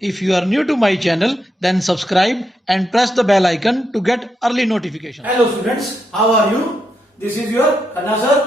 If you are new to my channel, then subscribe and press the bell icon to get early notification. Hello students, how are you? This is your Khanna sir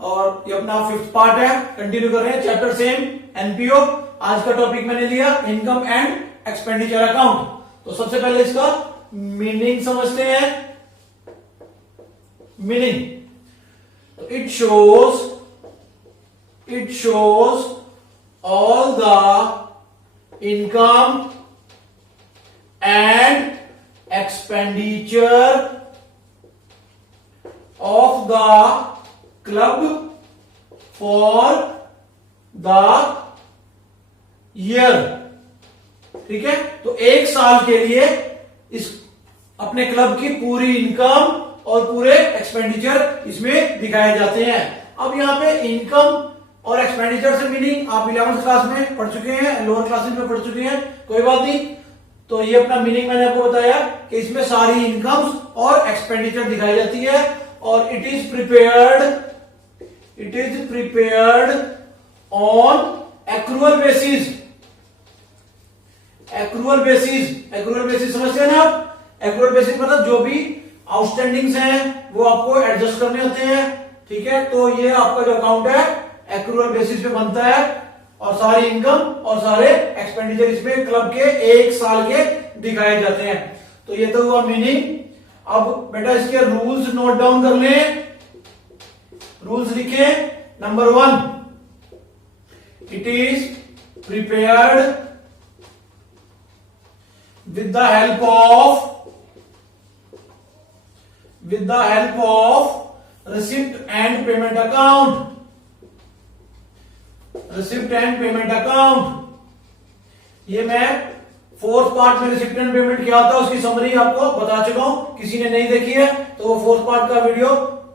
और ये अपना 5th part है। Continue कर रहे हैं chapter same NPO. आज का topic मैंने लिया इनकम एंड एक्सपेंडिचर अकाउंट। तो सबसे पहले इसका मीनिंग समझते हैं। मीनिंग, तो it shows all the income and expenditure of the club for the year। ठीक है, तो एक साल के लिए इस अपने क्लब की पूरी इनकम और पूरे एक्सपेंडिचर इसमें दिखाए जाते हैं। अब यहां पे इनकम और एक्सपेंडिचर से मीनिंग आप 11th क्लास में पढ़ चुके हैं, लोअर क्लासेस में पढ़ चुके हैं, कोई बात नहीं। तो ये अपना मीनिंग मैंने आपको बताया कि इसमें सारी इनकम्स और एक्सपेंडिचर दिखाई जाती है और it is prepared on accrual basis. Accrual basis समझते हैं ना आप? एक्रूअल बेसिस मतलब जो भी आउटस्टैंडिंग्स हैं वो आपको एडजस्ट करने होते हैं। ठीक है, तो ये आपका जो अकाउंट है एक्रूअल बेसिस पे बनता है और सारी इनकम और सारे एक्सपेंडिचर इसमें क्लब के एक साल के दिखाए जाते हैं। तो ये तो हुआ मीनिंग। अब बेटा इसके रूल्स नोट डाउन कर लें। रूल्स लिखे। Number 1, it is prepared with the help of receipt and payment account. Receipt and payment account, ये मैं 4th पार्ट में रिसिप्ट एंड पेमेंट क्या होता है उसकी समरी आपको बता चुका हूं। किसी ने नहीं देखी है तो वो 4th पार्ट का वीडियो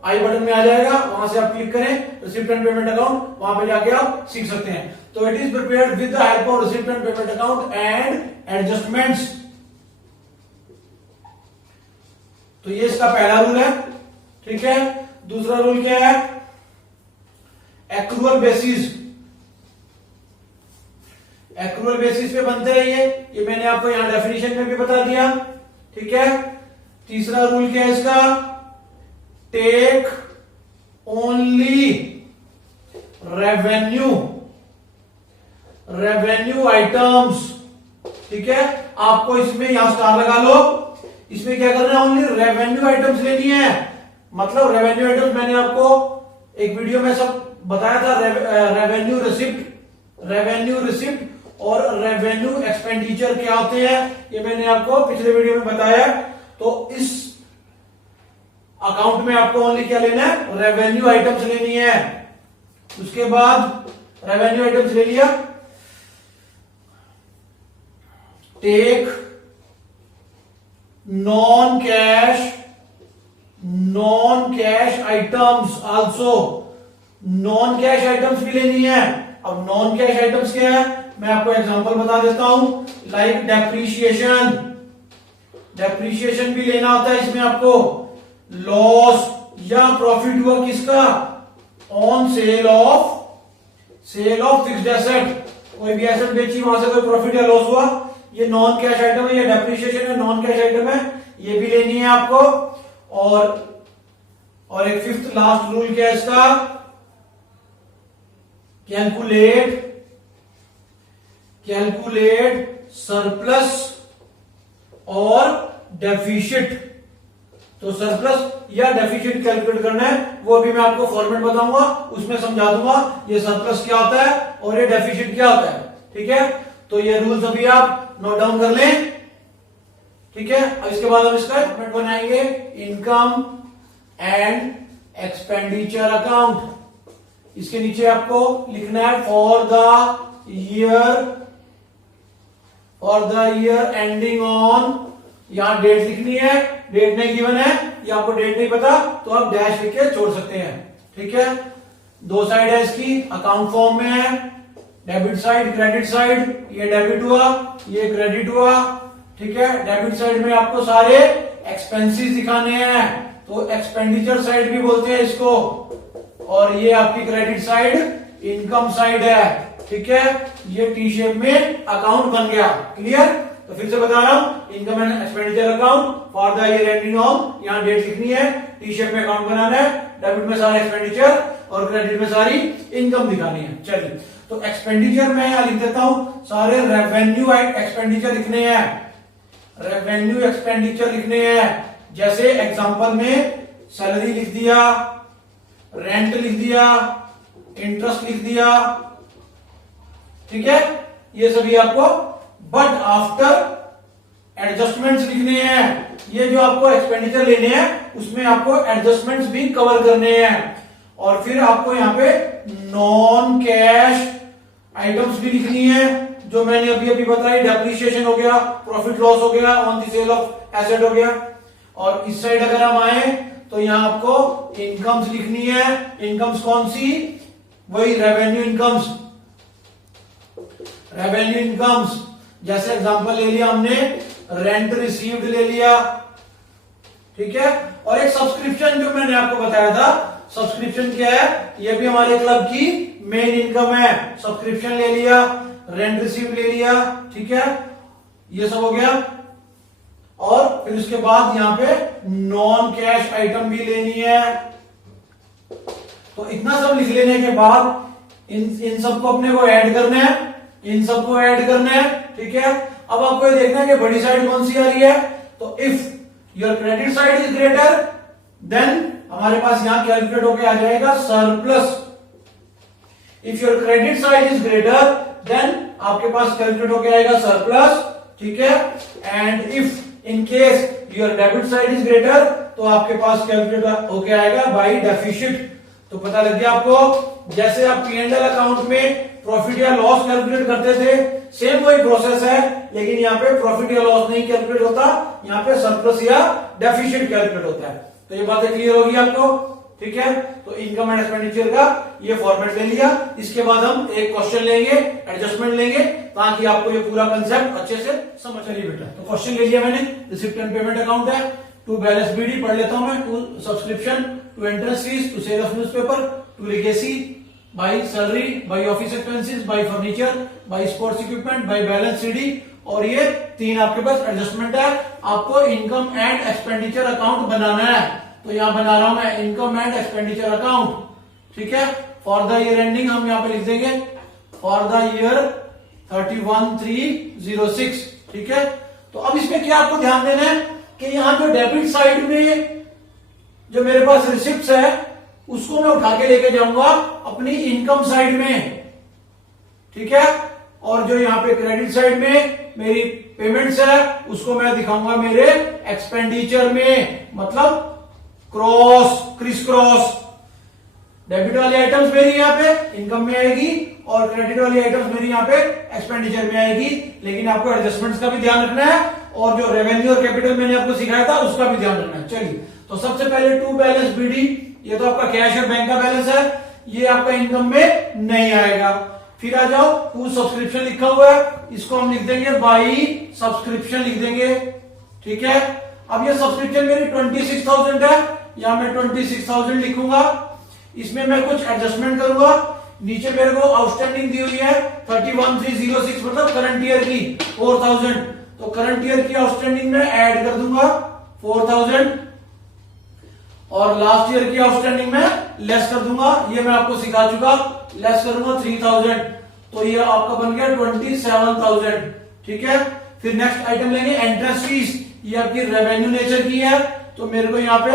आई बटन में आ जाएगा, वहां से आप क्लिक करें रिसिप्ट एंड पेमेंट अकाउंट, वहां पे जाके आप सीख सकते हैं। तो it is prepared with the help of receipt and payment account and adjustments. तो ये इसका पहला रूल है। ठीक है, दूसरा रूल क्या है? Accrual basis. एक्रूअल बेसिस पे बनते हैं ये मैंने आपको यहां डेफिनेशन में भी बता दिया। ठीक है, तीसरा रूल क्या है इसका? Take only revenue items. ठीक है, आपको इसमें यहां स्टार लगा लो। इसमें क्या करना है? ओनली रेवेन्यू आइटम्स लेनी है। मतलब रेवेन्यू आइटम्स मैंने आपको एक वीडियो में सब बताया था। रेवेन्यू रिसिप्ट और रेवेन्यू एक्सपेंडिचर क्या होते हैं ये मैंने आपको पिछले वीडियो में बताया। तो इस अकाउंट में आपको ओनली क्या लेना है? रेवेन्यू आइटम्स लेनी है। उसके बाद रेवेन्यू आइटम्स ले लिया। Take non cash items also. Non cash items भी लेनी है। अब नॉन कैश आइटम्स क्या है मैं आपको एग्जांपल बता देता हूं। लाइक डेप्रीशिएशन भी लेना होता है इसमें आपको। लॉस या प्रॉफिट हुआ किसका? On sale of fixed asset. कोई भी एसेट बेची वहां से कोई प्रॉफिट या लॉस हुआ, ये नॉन कैश आइटम है। ये डेप्रीशिएशन है, नॉन कैश आइटम है, ये भी लेनी है आपको। और एक 5th लास्ट रूल क्या है इसका? कैलकुलेट सरप्लस और डेफिशिट। तो सरप्लस या डेफिशिट कैलकुलेट करना है, वो अभी मैं आपको फॉर्मेट बताऊंगा, उसमें समझा दूंगा ये सरप्लस क्या होता है और ये डेफिशिट क्या होता है। ठीक है, तो ये रूल्स अभी आप नोट डाउन कर लें। ठीक है, अब इसके बाद हम इसका फॉर्मेट बनाएंगे। Income and expenditure account. इसके नीचे आपको लिखना है for the year ending on. यहां डेट लिखनी है, डेट नहीं गिवन है या आपको डेट नहीं पता तो आप डैश लिख के छोड़ सकते हैं। ठीक है, 2 साइड है इसकी, अकाउंट फॉर्म में है। डेबिट साइड, क्रेडिट साइड, ये डेबिट हुआ, ये क्रेडिट हुआ। ठीक है, डेबिट साइड में आपको सारे एक्सपेंसेस दिखाने हैं तो एक्सपेंडिचर साइड भी बोलते हैं इसको। और ये आपकी क्रेडिट साइड इनकम साइड है। ठीक है, ये टी शेप में अकाउंट बन गया। क्लियर? तो फिर से बता रहा हूं, income and expenditure account for the year ending on, यहां डेट लिखनी है, टी शेप में अकाउंट बनाना है, डेबिट में सारा एक्सपेंडिचर और क्रेडिट में सारी इनकम दिखानी है। चलिए, तो एक्सपेंडिचर में यहां लिख देता हूं, सारे रेवेन्यू एक्सपेंडिचर लिखने हैं, रेवेन्यू एक्सपेंडिचर लिखने हैं। जैसे एग्जांपल में सैलरी लिख दिया, रेंट लिख दिया, इंटरेस्ट लिख दिया, ठीक है, ये सभी आपको, बट आफ्टर एडजस्टमेंट्स लिखने हैं। ये जो आपको एक्सपेंडिचर लेने हैं उसमें आपको एडजस्टमेंट्स भी कवर करने हैं। और फिर आपको यहाँ पे नॉन कैश आइटम्स भी लिखनी है, जो मैंने अभी अभी बताई, डेप्रिसिएशन हो गया, प्रॉफिट लॉस हो गया, on the sale of asset हो गया। और इस साइड अगर हम आए तो यहां आपको इनकम्स लिखनी है। इनकम्स कौन सी? वही रेवेन्यू इनकम्स, रेवेन्यू इनकम्स। जैसे एग्जांपल ले लिया हमने, रेंट रिसीव्ड ले लिया, ठीक है। और एक सब्सक्रिप्शन जो मैंने आपको बताया था, सब्सक्रिप्शन क्या है? ये भी हमारे क्लब की मेन इनकम है। सब्सक्रिप्शन ले लिया, रेंट रिसीव्ड ले लिया, ठीक है, ये सब हो गया। और फिर उसके बाद यहां पे नॉन कैश आइटम भी लेनी है। तो इतना सब लिख लेने के बाद इन सबको अपने को ऐड करना है, इन सबको ऐड करना है, ठीक है। अब आपको ये देखना है कि बड़ी साइड कौन सी आ रही है। तो if your credit side is greater, then हमारे पास यहां कैलकुलेट होके आ जाएगा surplus. If your credit side is greater, then आपके पास कैलकुलेट होके आएगा सरप्लस, ठीक है। And if in case your debit side is greater, तो आपके पास कैलकुलेट होके आएगा बाई डेफिसिट। तो पता लग गया आपको, जैसे आप P&L अकाउंट में प्रॉफिट या लॉस कैलकुलेट करते थे, सेम वही प्रोसेस है, लेकिन यहाँ पे प्रॉफिट या लॉस नहीं कैलकुलेट होता, यहाँ पे सरप्लस या डेफिसिट कैलकुलेट होता है। तो ये बातें क्लियर होगी आपको, ठीक है। तो इनकम एंड एक्सपेंडिचर का ये फॉर्मेट ले लिया। इसके बाद हम एक क्वेश्चन लेंगे, एडजस्टमेंट लेंगे, ताकि आपको ये पूरा कंसेप्ट अच्छे से समझ चलिए बेटा। तो क्वेश्चन ले लिया मैंने, रिसिप्ट एंड पेमेंट अकाउंट है, टू बैलेंस बीडी पढ़ लेता हूं मैं, to subscription, to entrance fees, to sale of newspaper, to legacy, by salary, by office expenses, by furniture, by sports equipment, by balance CD. और ये तीन आपके पास एडजस्टमेंट है। आपको इनकम एंड एक्सपेंडिचर अकाउंट बनाना है, तो यहां बना रहा हूं मैं इनकम एंड एक्सपेंडिचर अकाउंट, ठीक है। फॉर द ईयर एंडिंग हम यहां पे लिख देंगे फॉर द ईयर 31/3/06, ठीक है। तो अब इसमें क्या आपको ध्यान देना है कि यहां जो डेबिट साइड में जो मेरे पास रिसिप्ट्स है, उसको मैं उठा के लेके जाऊंगा अपनी इनकम साइड में, ठीक है। और जो यहाँ पे क्रेडिट साइड में मेरी पेमेंट्स है, उसको मैं दिखाऊंगा मेरे एक्सपेंडिचर में, मतलब क्रिस क्रॉस। डेबिट वाली आइटम्स मेरी यहाँ पे इनकम में आएगी और क्रेडिट वाली आइटम्स मेरी यहाँ पे एक्सपेंडिचर में आएगी। लेकिन आपको एडजस्टमेंट्स का भी ध्यान रखना है और जो रेवेन्यू और कैपिटल मैंने आपको सिखाया था उसका भी ध्यान रखना है। चलिए, तो सबसे पहले टू बैलेंस बीडी, ये तो आपका कैश और बैंक का बैलेंस है, ये आपका इनकम में नहीं आएगा। फिर आ जाओ, टू सब्सक्रिप्शन लिखा हुआ है, इसको हम लिख देंगे बाई सब्सक्रिप्शन लिख देंगे, ठीक है। अब ये सब्सक्रिप्शन मेरी 26,000 है, यहां मैं 26,000 लिखूंगा। इसमें मैं कुछ एडजस्टमेंट करूंगा। नीचे मेरे को आउटस्टैंडिंग दी हुई है 31/3/06, मतलब करंट ईयर की 4,000। तो करंट ईयर की आउटस्टैंडिंग में ऐड कर दूंगा 4,000 और लास्ट ईयर की आउटस्टैंडिंग में लेस कर दूंगा। ये मैं आपको सिखा चुका, लेस करूंगा 3,000, तो ये आपका बन गया 27,000, ठीक है। फिर नेक्स्ट आइटम लेंगे एंट्रेंस फीस, ये आपकी रेवेन्यू नेचर की है, तो मेरे को यहाँ पे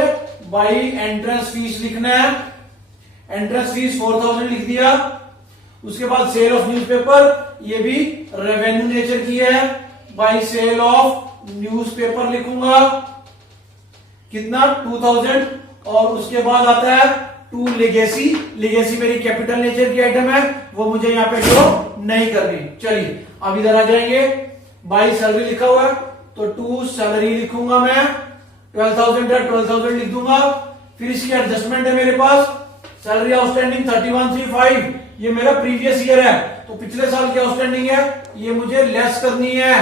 बाई एंट्रेंस फीस लिखना है। एंट्रेंस फीस 4,000 लिख दिया। उसके बाद सेल ऑफ न्यूज़पेपर, ये भी रेवेन्यू नेचर की है, बाई सेल ऑफ न्यूज़पेपर लिखूंगा, कितना 2,000। और उसके बाद आता है टू लेगेसी, लेगेसी मेरी कैपिटल नेचर की आइटम है, वो मुझे यहाँ पे शो नहीं करनी। चलिए अब इधर आ जाएंगे, बाई सैलरी लिखा हुआ है, तो टू सैलरी लिखूंगा मैं, 12,000 है, 12,000 लिख दूंगा। फिर इसकी एडजस्टमेंट है मेरे पास, सैलरी आउटस्टैंडिंग 31/3/5, ये मेरा प्रीवियस ईयर है, तो पिछले साल की आउटस्टैंडिंग है, ये मुझे लेस करनी है,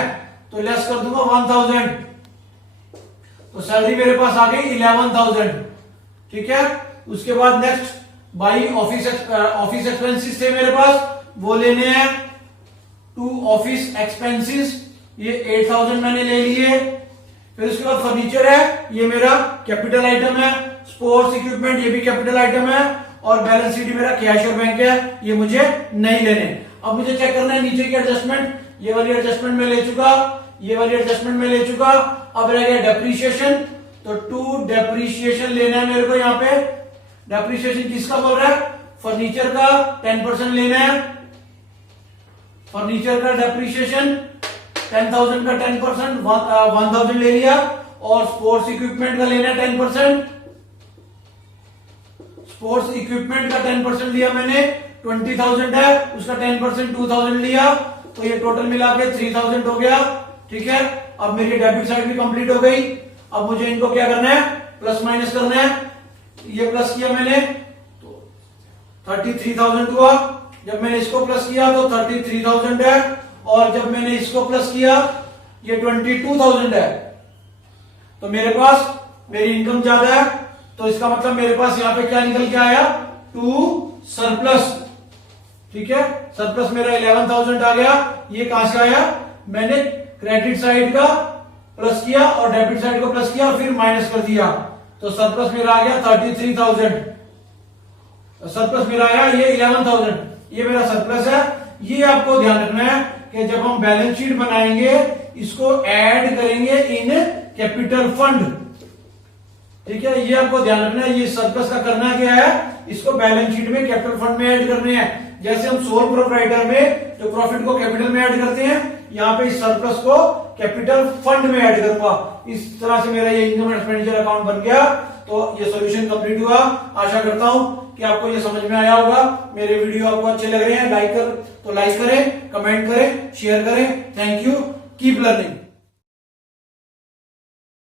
तो लेस कर दूंगा 1,000, तो सैलरी मेरे पास आ गई 11,000, ठीक है। उसके बाद नेक्स्ट बाई ऑफिस एक्सपेंसेस थे मेरे पास, वो लेने हैं। टू ऑफिस एक्सपेंसेस, ये 8000 मैंने ले लिए। फिर उसके बाद फर्नीचर है, ये मेरा कैपिटल आइटम है। स्पोर्ट्स इक्विपमेंट, ये भी कैपिटल आइटम है। और बैलेंस शीट मेरा कैश और बैंक है, ये मुझे नहीं लेने। अब मुझे चेक करना है नीचे की एडजस्टमेंट। ये वाली एडजस्टमेंट में ले चुका, ये वाली एडजस्टमेंट में ले चुका। अब रह गया डेप्रीशिएशन, तो टू डेप्रीशिएशन लेना है मेरे को। यहाँ पे डेप्रीशिएशन किसका बोल रहा है? फर्नीचर का 10% लेना है। फर्नीचर का डेप्रीशिएशन 10,000 का 10%, 1000 ले लिया। और स्पोर्ट्स इक्विपमेंट का लेना है 10%। स्पोर्ट्स इक्विपमेंट का 10% लिया मैंने, 20,000 है, उसका 10% 2,000 लिया, तो ये टोटल मिला के 3,000 हो गया। ठीक है, अब मेरी डेबिट साइड भी कंप्लीट हो गई। अब मुझे इनको क्या करना है? प्लस माइनस करना है। ये प्लस किया मैंने तो 33,000 हुआ। जब मैंने इसको प्लस किया तो 33,000 है। और जब मैंने इसको प्लस किया ये 22,000 है। तो मेरे पास मेरी इनकम ज्यादा है, तो इसका मतलब मेरे पास यहां पे क्या निकल के आया? To surplus. ठीक है, सरप्लस मेरा 11,000 आ गया। ये कहां से आया? मैंने क्रेडिट साइड का प्लस किया और डेबिट साइड को प्लस किया और फिर माइनस कर दिया, तो सरप्लस मेरा आ गया 33,000। सरप्लस मेरा आया ये 11,000, ये मेरा सरप्लस है। ये आपको ध्यान रखना है कि जब हम बैलेंस शीट बनाएंगे इसको ऐड करेंगे इन कैपिटल फंड। ठीक है, ये आपको ध्यान रखना है। ये सरप्लस का करना क्या है? इसको बैलेंस शीट में कैपिटल फंड में ऐड करने हैं। जैसे हम सोल प्रोप्राइटर में जो प्रॉफिट को कैपिटल में ऐड करते हैं, यहाँ पे इस सरप्लस को कैपिटल फंड में ऐड करूंगा। इस तरह से मेरा ये इनकम एंड एक्सपेंडिचर अकाउंट बन गया। तो ये सॉल्यूशन कंप्लीट हुआ। आशा करता हूं कि आपको ये समझ में आया होगा। मेरे वीडियो आपको अच्छे लग रहे हैं, लाइक करें, कमेंट करें, शेयर करें। Thank you, keep learning.